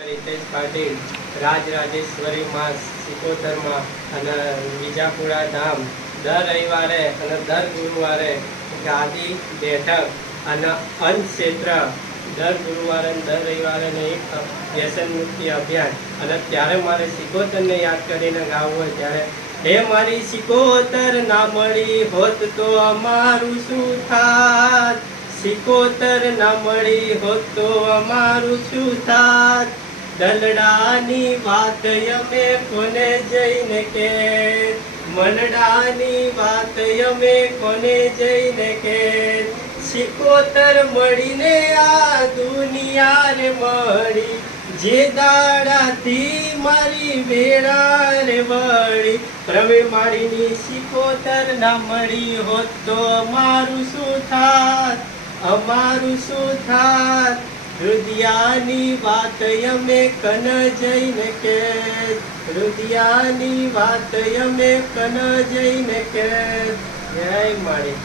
रितेश पाटील राजराजेश्वरी मां सिकोतर में અને બીજાપુરા ધામ દર રવિવારે અને દર ગુરુવારે ગાદી બેઠક અને અંત ક્ષેત્ર દર ગુરુવારે અને દર રવિવારે એક વ્યસન મુક્તિ અભિયાન અને ત્યારે મારે સિકોતરને યાદ કરીને ગાવું હોય ત્યારે હે મારી સિકોતર ના મળી હોત તો અમારું શું થાત, સિકોતર ના મળી હોત તો અમારું શું થાત, દલડાની વાત અમે કોને જઈને કે, મનડાની વાત અમે કોને જઈને કે, સિકોતર મળીને આ દુનિયા રે મળી, જે દાડાથી મારી વેળા રે વળી, પ્રવીણ માળીની સિકોતર ના મળી હોત તો અમારું શું થાત, અમારું શું થાત, રુદિયાની વાત અમે કન જઈને કે, રુદિયાની વાત અમે કન જઈને કે. જય માળી.